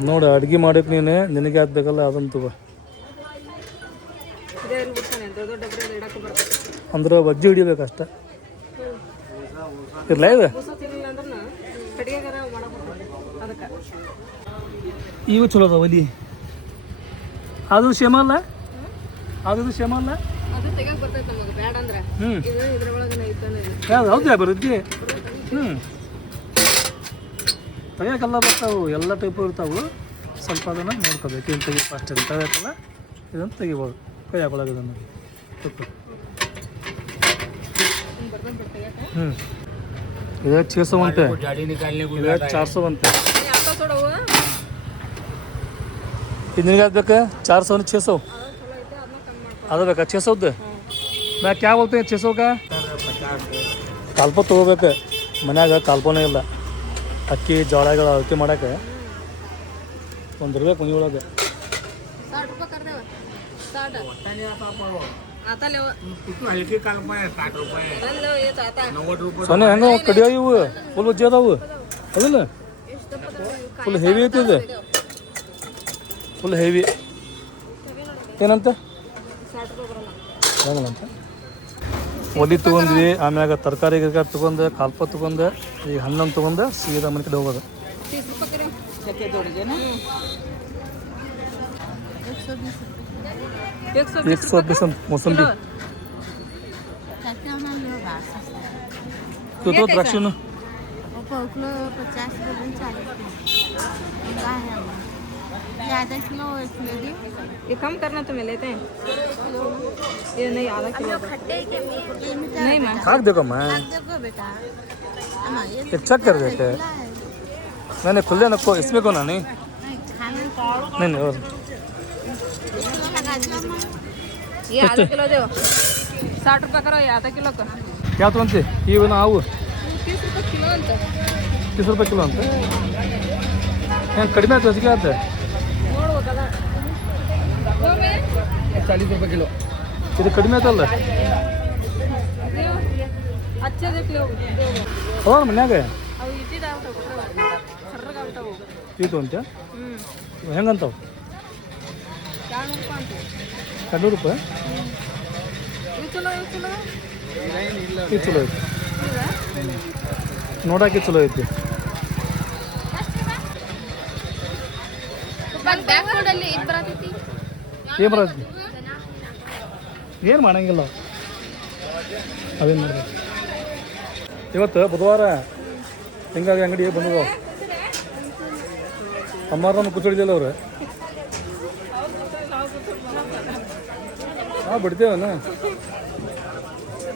ನೋಡಿ ಅಡ್ಗೆ ಮಾಡಕ್ ನೀನು ನಿನಗೆ ಹಾಕ್ಬೇಕಲ್ಲ ಅದಂತೂ ಅಂದ್ರೆ ವಜ್ಜಿ ಹಿಡಿಬೇಕು ಅಷ್ಟ ಇರ್ಲ ಇದು ಇವು ಚಲೋ ಅದ ಒಲಿ ಅದು ಕ್ಷೇಮ ಅಲ್ಲ ಅದು ಕ್ಷೇಮ ಅಲ್ಲ ಯಾವ್ದು ಹೌದಾ ಬರುತ್ತೆ ತೆಗಿಯೋಕೆಲ್ಲ ಬರ್ತಾವೆ ಎಲ್ಲ ಟೈಪು ಇರ್ತಾವೆ ಸ್ವಲ್ಪ ಅದನ್ನು ನೋಡ್ಕೋಬೇಕು ಏನು ತೆಗಿ ಫಸ್ಟ್ ತೆಗಿಬೇಕಲ್ಲ ಇದನ್ನು ತೆಗಿಬೋದು ಕೈ ಹಾಕೊಳ್ಳೋದು ಇದನ್ನು ಇದು 600 ಅಂತೆ ಇದು 400 ಅಂತೆ ಇದು ನಿನಗೆ ಅದು ಬೇಕಾ 400 600 ಅದು ಬೇಕಾ 600 ನಾ ಕ್ಯಾ ಬೋಲ್ತೆ 600 का ಕಾಲ್ಪ ತೊಗೋಬೇಕು ಮನ್ಯಾಗ ಕಾಲ್ಪನೇ ಇಲ್ಲ ಅಕ್ಕಿ ಜೋಳಗಳು ಅಳತೆ ಮಾಡೋಕೆ ಒಂದು ಇರ್ಬೇಕು ಮನೆ ಒಳಗೆ ಸೊನ್ನೆ ಹೆಂಗ ಕಡಿಯೋ ಇವು ಫುಲ್ ವಜ್ಜಿ ಅದಾವು ಅದಿಲ್ಲ ಫುಲ್ ಹೆವಿ ಐತಿ ಇದು ಫುಲ್ ಹೆವಿ ಏನಂತ ಹೆಂಗಂತ ಒಲಿ ತೊಗೊಂಡ್ವಿ ಆಮ್ಯಾಗ ತರಕಾರಿ ಗಿರ್ಕಾರಿ ತೊಗೊಂಡು ಕಾಲ್ಪ ತೊಗೊಂಡು ಈ ಹಣ್ಣನ್ನು ತೊಗೊಂಡು ಸೀದಾ ಮನೆ ಕಡೆ ಹೋಗೋದು 120 मोसंबी तो द्राक्ष ना ये कम करना तो मैं लेते हैं ये नहीं आधा किलो नहीं मैं खाक देखो मैं एक चेक कर देते मैंने खुले नको इसमें को ना नहीं नहीं और ये आधा किलो दो 60 रुपये करो ये आधा किलो का क्या तुरंत ये ना आओ 30 रुपये किलो अंत 30 रुपये किलो अंत ಏನು ಕಡಿಮೆ ಆಯ್ತು ಹೊಸಿಗೆ ಆಯ್ತು ನೋಡ್ಬೋದಲ್ಲ 40 रुपये किलो ಇದು ಕಡಿಮೆ ಆಯ್ತಲ್ಲ अच्छा देख लो ಹೌದು ಮನ್ಯಾಗ ಅವು ಇಟ್ಟಿದ್ದಾವ ಕರ್ರಗಾಗ್ತಾವು ಇದು ಅಂತ ಹೆಂಗಂತಾವ 200 ರೂಪಾಯಿ ಇವು ಚಲೋ ಇದು ಚಲೋ ಐತಿ ನೋಡಕ್ಕೆ ಚಲೋ ಐತಿ ಬ್ಯಾಕ್ ರೋಡಲ್ಲಿ ಇದು ಬರತೈತಿ ಏನು ಬರತ್ತೆ ಏನು ಮಾಡಂಗಿಲ್ಲ ಅದೇನು ಮಾಡ್ಬೇಕು ಇವತ್ತು ಬುಧವಾರ ಹಿಂಗಾಗಿ ಅಂಗಡಿ ಬಂದವು ಅಮ್ಮಾರನ್ನು ಕೂತ್ಕೊಂಡಿದ್ದಿಲ್ಲ ಅವ್ರು ಹಾಂ ಬಿಡ್ತೇವನ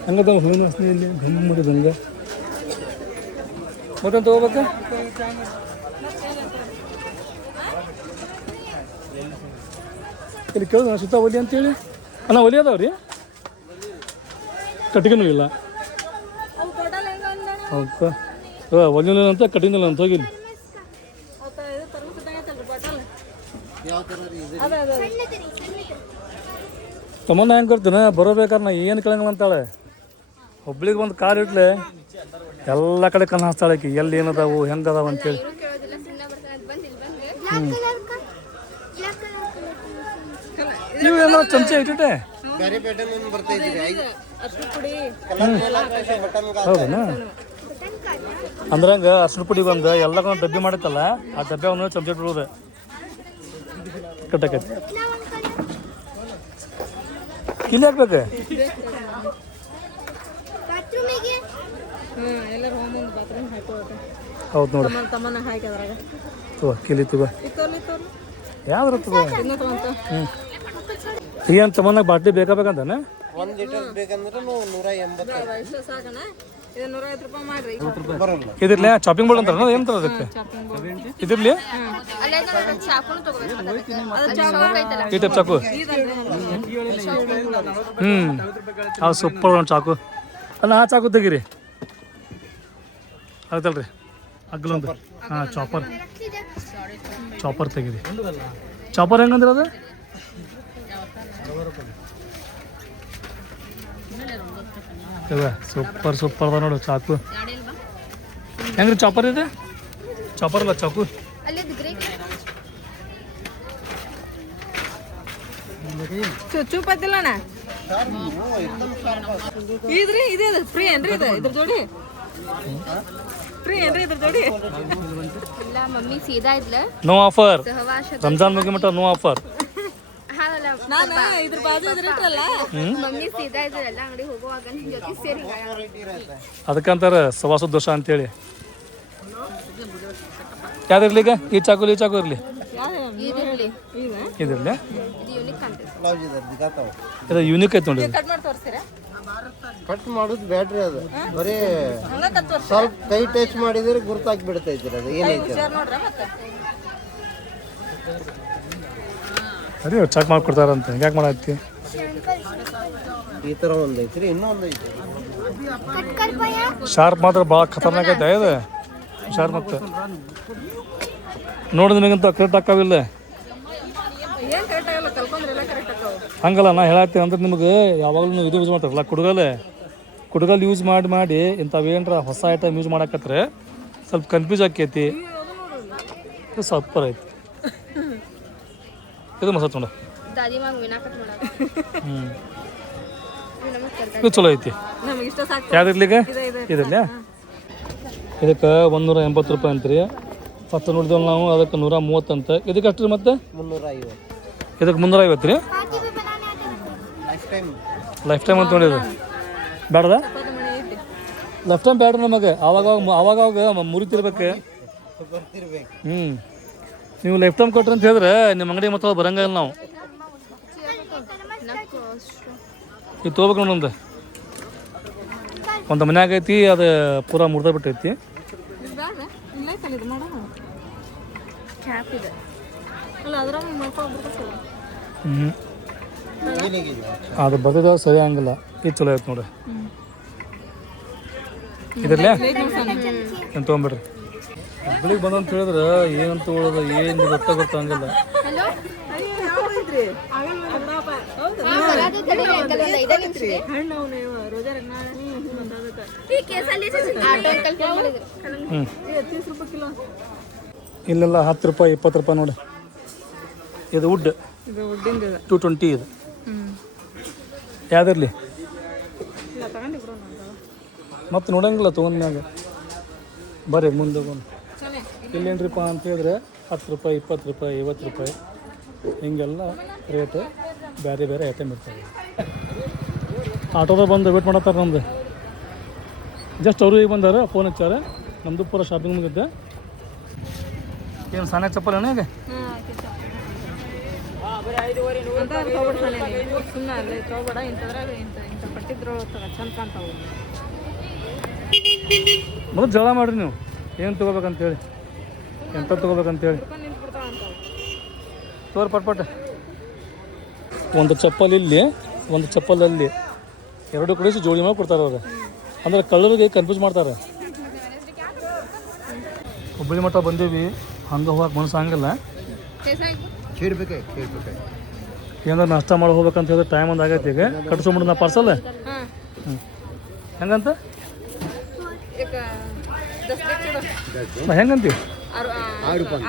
ಹಂಗದ ಹೂವಿನ ವಾಸನೆ ಇಲ್ಲಿ ಗಂಡು ಮಾಡಿದ ಹಂಗೆ ಮತ್ತೊಂದು ತೊಗೋಬೇಕಾ ಇಲ್ಲಿ ಕೇಳಿದ ಸುತ್ತ ಒಲಿ ಅಂತೇಳಿ ಅಣ್ಣ ಒಲಿ ಅದಾವ ರೀ ಕಟ್ಟಿಗೆನೂ ಇಲ್ಲ ಹೌದಾ ಒಲಿನಿಲ್ಲ ಅಂತ ಕಟ್ಟಿನಿಲ್ಲ ಅಂತ ಹೋಗಿಲ್ಲ ತಮ್ಮನ್ನ ಹೆಂಗೆ ಕೊಡ್ತೀನಿ ಬರೋಬೇಕಾದ್ರೆ ನಾ ಏನು ಕೇಳಂಗಿಲ್ಲ ಅಂತಾಳೆ ಒಬ್ಳಿಗೆ ಒಂದು ಕಾಲು ಇಟ್ಲೆ ಎಲ್ಲ ಕಡೆ ಕಣ್ಣು ಹಾಸ್ತಾಳೆ ಆಕಿ ಎಲ್ಲಿ ಏನದಾವು ಹೆಂಗೆ ಅದಾವ ಅಂತೇಳಿ ನೀವು ಏನೋ ಚಮಚ ಇಟ್ಟಿಟ್ಟೆ ಹೌದಾ ಅಂದ್ರಂಗೆ ಅರ್ಶಿನ ಪುಡಿಗೆ ಒಂದು ಎಲ್ಲಕ್ಕೊಂದು ಡಬ್ಬಿ ಮಾಡತ್ತಲ್ಲ ಆ ಡಬ್ಬೆ ಒಂದು ಚಮಚ ಇಟ್ಬಿಡೋದು ಕಟ್ಟಕೈತಿ ಇಲ್ಲಿ ಹಾಕ್ಬೇಕು ಎಲ್ಲರೂ ಹೋಮೊಂದು ಬಾತ್ರೂಮ್ ಹಾಕೋದು ಹೌದು ನೋಡಿ ತಮ್ಮನ ಹಾಕಿ ಅದ್ರಾಗ ತಗೋ ಕಿಲಿ ತಗೋ ಇತ್ತೋರ್ಲಿ ಯಾವ್ದ್ರ ತಗೋ ಇದನ್ನ ತಗೊಂತ ಏನು ತಮ್ಮನಾಗ ಬಾಟ್ಲಿ ಬೇಕಾಬೇಕಂತಾನೆ 1 ಲೀಟರ್ ಬೇಕಂದ್ರೆ 180 ಇಷ್ಟು ಸಾಕಣ ಇದು 150 ರೂಪಾಯಿ ಮಾಡ್ರಿ ಇದ್ರಲ್ಲೇ ಚಾಪಿಂಗ್ ಬೋರ್ಡ್ ಅಂತಾರ ಏನು ಅದಕ್ಕೆ ಇದ್ರಲ್ಲಿ ಅಲ್ಲೇ ಚಾಕುನು ತಗೋಬೇಕು ಈ ಟೈಪ್ ಚಾಕು ಅದು ಸೂಪರ್ ಒಂದು ಚಾಕು ಅಲ್ಲ ಆ ಚಾಕು ತೆಗೀರಿ ಆಯ್ತಲ್ರಿ ಅಗ್ಲೊಂದು ಹಾಂ ಚಾಪರ್ ತೆಗೀರಿ ಚಾಪರ್ ಹೆಂಗಂದ್ರೆ ಅದು ಸೂಪರ್ ಅದ ನೋಡು ಚಾಕು ಹೆಂಗ್ರಿ ಚಾಪರ್ ಇದೆ ಚಾಪರ್ ಅಲ್ಲ ಚಾಕು ಚೂಪತ್ತಿಲ್ಲಣ್ಣ ಇದ್ರಿ ಇದೆ ಫ್ರೀ ಏನ್ರಿ ಇದು ಇದ್ರ ಜೋಡಿ ಫ್ರೀ ಏನ್ರಿ ಇದ್ರ ಜೋಡಿ ಇಲ್ಲ ಮಮ್ಮಿ ಸೀದಾ ಇದ್ಲ ನೋ ಆಫರ್ ಸಹವಾಸ ರಂಜಾನ್ ಮುಗಿ ಮಟ್ಟ ನೋ ಆಫರ್ ಹಾಲಲ್ಲ ನಾನು ಇದ್ರ ಬಾಜು ಇದ್ರಿಟ್ರಲ್ಲ ಮಮ್ಮಿ ಸೀದಾ ಇದ್ರಲ್ಲ ಅಂಗಡಿ ಹೋಗುವಾಗ ನಿನ್ ಜೊತೆ ಸೇರಿ ಅದಕ್ಕಂತಾರ ಸವಾಸ ದೋಷ ಅಂತೇಳಿ ಯಾವ್ದಿರ್ಲಿ ಈಗ ಈ ಚಾಕು ಇರಲಿ ಇದಿರ್ಲಿ ಇದಿರಲಿ ಇದು ಯೂನಿಕ್ ಅಂತ ಬ್ಲೌಸ್ ಇದೆ ದಿಗಾತಾವ ಇದು ಯೂನಿಕ್ ಐತೆ ನೋಡಿ ಕಟ್ ಮಾಡಿ ತೋರಿಸ್ತೀರಾ ಕಟ್ ಮಾಡೋದು ಬ್ಯಾಟ್ರಿ ಅದು ಬರೀ ಹಂಗ ಕಟ್ ತೋರಿಸಿ ಸ್ವಲ್ಪ ಕೈ ಟಚ್ ಮಾಡಿದ್ರೆ ಗುರುತಾಗಿ ಬಿಡ್ತೈತಿ ಅದು ಏನೈತಿ ಶೇರ್ ನೋಡ್ರ ಮತ್ತೆ ಸರಿ ಚೆಕ್ ಮಾಡ್ಕೊಡ್ತಾರಂತ ಯಾಕೆ ಮಾಡತ್ತಿ ಈ ಥರ ಒಂದು ಐತ್ರಿ ಇನ್ನೂ ಒಂದು ಐತಿ ಶಾರ್ಪ್ ಮಾತ್ರ ಭಾಳ ಖತರ್ನಾಕ್ ಐತೆ ಇದು ಶಾರ್ಪ್ ಮತ್ತೆ ನೋಡಿದ ನಿಮಗಂತ ಕರೆಕ್ಟ್ ಹಾಕಾವಿಲ್ಲ ಏನ್ ಕರೆಕ್ಟ್ ಆಗಲ್ಲ ಕಲ್ಕೊಂಡ್ರೆ ಎಲ್ಲ ಕರೆಕ್ಟ್ ಆಕಾವು ಹಂಗಲ್ಲ ನಾ ಹೇಳತ್ತೀನಿ ಅಂದ್ರೆ ನಿಮ್ಗೆ ಯಾವಾಗಲೂ ಇದು ಯೂಸ್ ಮಾಡ್ತಾರಲ್ಲ ಕುಡುಗಲ್ ಯೂಸ್ ಮಾಡಿ ಇಂಥವೇನ್ರ ಹೊಸ ಐಟಮ್ ಯೂಸ್ ಮಾಡಕತ್ರೆ ಸ್ವಲ್ಪ ಕನ್ಫ್ಯೂಸ್ ಆಕೈತಿ ಇದು ಸೂಪರ್ ಐತಿ ಇದು ಮಸ್ತ್ ನೋಡು ದಾದಿ ಮಾಂಗ್ ವಿನಾಕಟ್ ಮಾಡಾಕ ಇದು ಚಲೋ ಐತಿ ನಮಗೆ ಇಷ್ಟ ಸಾಕು ಯಾವ್ದಿರ್ಲಿಗ ಇದಿಲ್ಲ ಇದಕ್ಕೆ 180 ರೂಪಾಯಿ ಅಂತ್ರಿ ಫಸ್ಟ್ ನೋಡಿದ್ವಿ ನಾವು ಅದಕ್ಕೆ 130 ಅಂತ ಇದಕ್ಕೆ ಅಷ್ಟು ರೀ ಮತ್ತೆ 350 ಇದಕ್ಕೆ 350 ರೀ ಲೈಫ್ ಟೈಮ್ ಅಂತ ನೋಡಿದ್ರು ಬೇಡದ ಲೈಫ್ ಟೈಮ್ ಬೇಡ್ರಿ ನಮಗೆ ಆವಾಗ ಮುರಿತಿರ್ಬೇಕು ಬರ್ತಿರ್ಬೇಕು ನೀವು ಲೈಫ್ ಟೈಮ್ ಕೊಟ್ರಿ ಅಂತ ಹೇಳಿದ್ರೆ ನಿಮ್ಮ ಅಂಗಡಿ ಮತ್ತೆ ಬರಂಗಿಲ್ಲ ನಾವು ಇದು ತೊಗೋಬೇಕು ನೋಡೊಂದು ಒಂದು ಮನ್ಯಾಗ ಐತಿ ಅದು ಪೂರಾ ಮುರ್ದ ಬಿಟ್ಟೈತಿ ಇಲ್ಲ ಐತಲ್ಲ ಇದು ನೋಡ ಕ್ಯಾಪ್ ಇದೆ ಅಲ್ಲ ಅದ್ರ ಮಾಡ್ಕೊಳ್ಬಿಡ್ಬೇಕು ಅದು ಬರ್ತದ ಸರಿ ಹಂಗಿಲ್ಲ ಇದು ಚಲೋ ಐತೆ ನೋಡ್ರಿ ಇದ್ರಲ್ಲೇ ಏನು ತೊಗೊಂಬಿಡ್ರಿ ಹುಬ್ಬಳ್ಳಿಗೆ ಬಂದಂತ ಹೇಳಿದ್ರೆ ಏನಂತ ತೊಗೊಳೋದು ಏನು ಗೊತ್ತಾಗಂಗಿಲ್ಲ ಹಲೋ ಇಲ್ಲೆಲ್ಲ 10 ರೂಪಾಯಿ 20 ರೂಪಾಯಿ ನೋಡಿ ಇದು ವುಡ್ ಇದು ವುಡ್ಡಿಂದ 220 ಇದು ಯಾವ್ದಿರಲಿ ಇಲ್ಲ ತಗೊಂಡು ಬಿಡೋಣ ಮತ್ತೆ ನೋಡಂಗಿಲ್ಲ ತೊಗೊಂಡ್ಮ್ಯಾಗ ಬರ್ರಿ ಮುಂದೆ ಬಂದು ಇಲ್ಲೇನ್ರಿಪ್ಪ ಅಂತ ಹೇಳಿದ್ರೆ 10 ರೂಪಾಯಿ 20 ರೂಪಾಯಿ 50 ರೂಪಾಯಿ ಹಿಂಗೆಲ್ಲ ರೇಟ್ ಬೇರೆ ಐಟಮ್ ಇರ್ತವೆ ಆಟೋದಾಗ ಬಂದು ವೇಟ್ ಮಾಡತ್ತಾರೆ ನಮ್ದು ಜಸ್ಟ್ ಅವರು ಈಗ ಬಂದಾರ ಫೋನ್ ಹಚ್ಚಾರ ನಮ್ಮದು ಪೂರ ಶಾಪಿಂಗ್ ಮುಗಿದ್ದೆ ಏನು ಸಣ್ಣ ಚಪ್ಪಲ್ ಏನ ಈಗ ಸುಮ್ಮನೆ ಅಲ್ಲೇ ತೊಗೊಬೇಡ ಇಂಥದ್ರಾಗ ಇಂಥ ಪಟ್ಟಿದ್ರು ಚಂದ ಕಾಣ್ತಾವು ಮೊದಲು ಜಗಳ ಮಾಡಿರಿ ನೀವು ಏನು ತೊಗೋಬೇಕಂತೇಳಿ ಎಂತ ತೊಗೋಬೇಕಂತೇಳಿ ತೋರ್ ಪಟ್ ಒಂದು ಚಪ್ಪಲ್ ಇಲ್ಲಿ ಒಂದು ಚಪ್ಪಲ್ ಅಲ್ಲಿ ಎರಡು ಕಡೆ ಜೋಡಿ ಮಾಡಿ ಕೊಡ್ತಾರೆ ಅವ್ರು ಅಂದ್ರೆ ಕಳ್ಳರಿಗೆ ಕನ್ಫ್ಯೂಸ್ ಮಾಡ್ತಾರೆ ಹುಬ್ಬಳ್ಳಿ ಮಠ ಬಂದೀವಿ ಹಂಗೆ ಹೋಗಕ್ಕೆ ಮನಸ್ಸು ಹಂಗಿಲ್ಲ ಏನಾದ್ರು ನಾಷ್ಟ ಮಾಡಿ ಹೋಗ್ಬೇಕಂತ ಹೇಳಿದ್ರೆ ಟೈಮ್ ಒಂದು ಆಗೈತಿ ಈಗ ಕಟ್ಸ್ಕೊಂಬಿಡು ನಾ ಪಾರ್ಸಲ್ ಹೆಂಗಂತ ಹೆಂಗಂತೀವಿ 6 ರೂಪಾಯಿ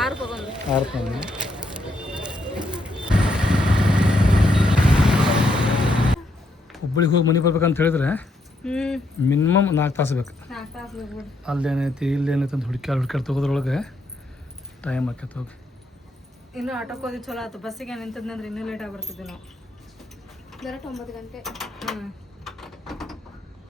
ಹುಬ್ಬಳ್ಳಿಗೆ ಹೋಗಿ ಮನೆಗೆ ಬರ್ಬೇಕಂತ ಹೇಳಿದ್ರೆ ಮಿನಿಮಮ್ 4 ತಾಸು ಬೇಕು. 4 ತಾಸು ಹೋಗ್ಬಿಡ್ರಿ. ಅಲ್ಲೇನೈತಿ ಇಲ್ಲೇನೈತಿ ಅಂತ ಹುಡುಕ್ಯಾಡ್ ತೆಗೋದ್ರೊಳಗೆ ಟೈಮ್ ಆಕೈತೆ ಹೋಗಿ. ಇನ್ನೂ ಆಟೋಕ್ಕೆ ಹೋದಿ ಚಲೋ ಆಯ್ತು, ಬಸ್ಸಿಗೆ ನಿಂತದ್ನಂದ್ರೆ ಇನ್ನೂ ಲೇಟ್ ಆಗಿಬಿಡ್ತಿದ್ವಿ ನಾವು. ಡೈರೆಕ್ಟ್ 9 ಗಂಟೆ. ಹ್ಞೂ